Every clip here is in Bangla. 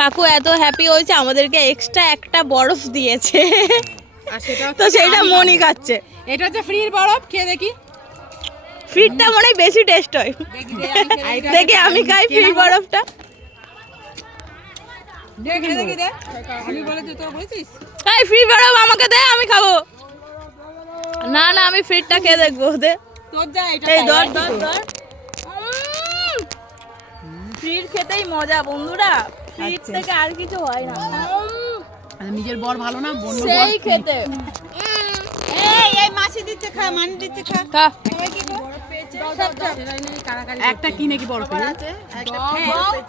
কাকু এত হ্যাপি হয়েছে আমাদেরকে এক্সট্রা একটা বরফ দিয়েছে, তো সেইটা মনি খাচ্ছে। এটা হচ্ছে ফ্রির বরফ, খেয়ে দেখি। ফ্রিটা মনে হয় বেশি টেস্ট হয়। দেখি আমি খাই ফ্রি বরফটা। এই ফ্রি বরফ আমাকে দে, আমি খাবো। না না আমি ফ্রিটা খেয়ে দেখবো। দে এই ধর ধর ধর। ফ্রির খেতেই মজা বন্ধুরা, ফ্রির থেকে আর কিছু হয় না। নিজের বর ভালো না, সেই খেতে। এই মাছি দিচ্ছে, খা, মানি দিচ্ছে, খা। খা। একটা কি নাকি বরফ আছে?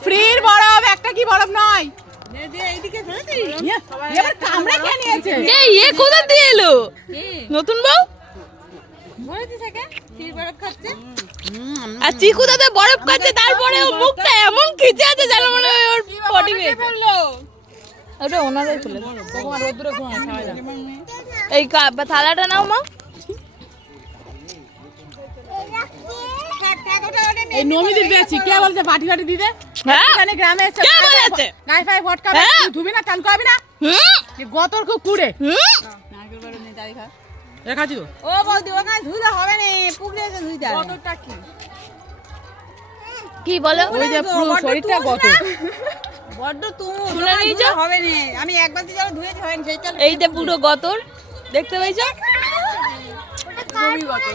ফ্রির বরফ, একটা কি বরফ নয়। এবার কামড়া কে নিয়েছে? এই এ কোথা দিয়ে এলো? নতুন বউ? আর চিকু দাদা বরফ খাচ্ছে, তারপরে ও মুখটা এমন খিচে আছে যেন মনে হয় ওর পটি বেরিয়েছে। ওটা ওনারাই খুলে এই থালাটা নাও মা। এই নমিদির বেচি কে বলছে বাটি বাটি দিতে? হ্যাঁ এখানে গ্রামে এসে কে বলেছে? গাই ফাই ভটকা ধুবি না, চান করবি না। গতর খুব কুড়ে নারকেল বড় নেই, তাই খা। দেখাচ্ছি তো। ও বৌদি ওখানে ধুইলে হবে না, পুকুরে এসে ধুই যায়। গতরটা কি? কি বলো? ওই যে পুরো শরীরটা গত। বড্ড তুমি শুনে নিয়েছো? হবে না, আমি একবার দিয়ে ধুয়েছি, হয়নি। এইটা পুরো গতর দেখতে পাইছো? খুবই গত।